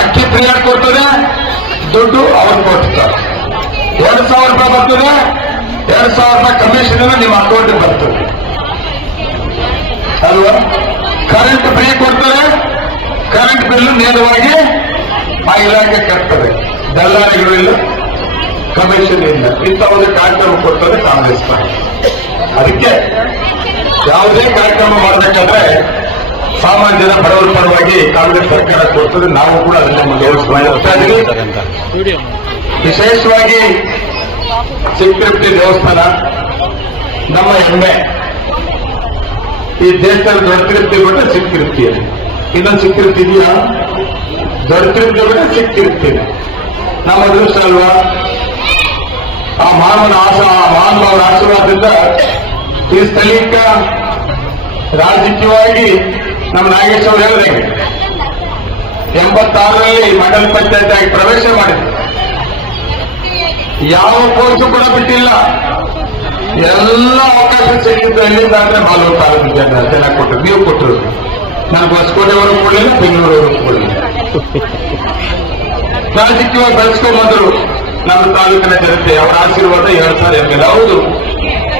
ಅಕ್ಕಿ ಫ್ರೀಯಾಗಿ ಕೊಡ್ತದೆ, ದುಡ್ಡು ಅವ್ರು ಕೊಡ್ತಾರೆ. ಎರಡು ಸಾವಿರ ರೂಪಾಯಿ ಬರ್ತದೆ, ಎರಡು ಸಾವಿರ ರೂಪಾಯಿ ಕಮಿಷನ್ ನಿಮ್ಮ ಅಕೌಂಟ್ಗೆ ಬರ್ತದೆ. ಅಲ್ವಾ? ಕರೆಂಟ್ ಫ್ರೀ ಕೊಡ್ತಾರೆ ಕರೆಂಟ್ ಬಿಲ್ ನೇರವಾಗಿ ಆ ಇಲಾಖೆ ಕಟ್ತದೆ. ದಲ್ಲಾಳಿಗಳು ಇಲ್ಲ ಕಮಿಷನ್ ಇಲ್ಲ. ಇಂಥ ಒಂದು ಕಾರ್ಯಕ್ರಮ ಕೊಡ್ತದೆ ಕಾಂಗ್ರೆಸ್ ಪಾರ್ಟಿ. ಅದಕ್ಕೆ ಯಾವುದೇ ಕಾರ್ಯಕ್ರಮ ಮಾಡಬೇಕಾದ್ರೆ ಸಾಮಾನ್ಯ ಜನ ಬಡವರ ಪರವಾಗಿ ಕಾಂಗ್ರೆಸ್ ಸರ್ಕಾರ ಕೊಡ್ತದೆ, ನಾವು ಕೂಡ ಅದನ್ನ ವಿಶೇಷವಾಗಿ ಸಿಕ್ಕಿರ್ತಿ ದೇವಸ್ಥಾನ, ನಮ್ಮ ಹೆಮ್ಮೆ. ಈ ದೇಶದಲ್ಲಿ ದೊಡ್ಡತಿರ್ತಿ ಬಿಟ್ಟರೆ ಸಿಕ್ಕಿರ್ತಿ ಇನ್ನೊಂದು ಸಿಕ್ಕಿರ್ತಿ ಇದೆಯಾ? ದೊಡ್ಡತಿರ್ತಿ ಬಿಟ್ಟರೆ ಸಿಕ್ಕಿರ್ತೀನಿ ನಮ್ಮ ಅದೃಷ್ಟ ಅಲ್ವಾ? ಆ ಮಾನವನ ಆಸ, ಆ ಮಾನವರ ಆಶೀರ್ವಾದದಿಂದ ಈ ಸ್ಥಳೀಯ ರಾಜಕೀಯವಾಗಿ ನಮ್ಮ ನಾಗೇಶ್ ಅವರು ಹೇಳಿದ್ರೆ, ಎಂಬತ್ತಾರರಲ್ಲಿ ಮಂಡಲ ಪಂಚಾಯತ್ ಪ್ರವೇಶ ಮಾಡಿದ್ರು. ಯಾವ ಕೋರ್ಸು ಕೂಡ ಬಿಟ್ಟಿಲ್ಲ. ಎಲ್ಲ ಅವಕಾಶ ಸಿಕ್ಕಿದ್ದು ಎಲ್ಲಿಂದ ಅಂದ್ರೆ ಬಾಲೂರು ತಾಲೂಕು ಜನ ಜನ ಕೊಟ್ಟರು. ನೀವು ಕೊಟ್ಟರು. ನಾನು ಹೊಸಕೋಟೆವರೆಗೂ ಕೊಡಲಿಲ್ಲ ಬೆಂಗಳೂರವರೆಗೂ ಕೊಡಲಿಲ್ಲ. ರಾಜಕೀಯವಾಗಿ ಬೆಳೆಸ್ಕೊಂಡ್ ಬಂದರು ನಮ್ಮ ತಾಲೂಕಿನ ಜನತೆ, ಅವರ ಆಶೀರ್ವಾದ ಎಂ ಎಲ್ ಹೌದು.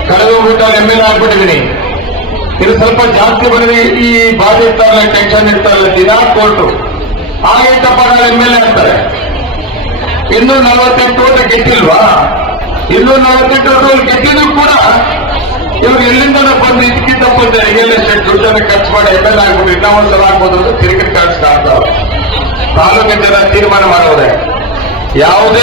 ಕಳೆದ ಎಂ ಎಲ್ ಆಗ್ಬಿಟ್ಟಿದ್ದೀನಿ. ಇದು ಸ್ವಲ್ಪ ಜಾಸ್ತಿ ಬಂದ್ರೆ ಈ ಬಾಧೆ ಇರ್ತಾರಲ್ಲ ಟೆನ್ಷನ್ ಇರ್ತಾರಲ್ಲ, ದಿನಾ ಕೋರ್ಟು ಹಾಗೆ ನಾಳೆ ಎಂ ಎಲ್ ಎ ಅಂತಾರೆ? ಇನ್ನೂ ನಲವತ್ತೆಂಟು ಓಟ ಗೆದ್ದಿಲ್ವಾ? ಇನ್ನೂ ನಲವತ್ತೆಂಟು ಓಟ ಗೆದ್ದಿದ್ರು ಕೂಡ. ಇವ್ರು ಎಲ್ಲಿಂದ ಬಂದು ಇದಕ್ಕಿಂತ ಬಂದು ರಿಯಲ್ ಎಸ್ಟೇಟ್ ದುಡ್ಡನ್ನು ಖರ್ಚು ಮಾಡಿ ಎಂ ಎಲ್ ಆಗ್ಬೋದು ಇನ್ನೂ ಒಂದ್ಸಲ ಆಗ್ಬೋದು ಅಂತ ತಿರುಗಿ ಕಾಣಿಸ್ತಾ ಇರ್ತಾವೆ ತಾಲೂಕಿನ ಜನ ತೀರ್ಮಾನ ಮಾಡೋರೆ. ಯಾವುದೇ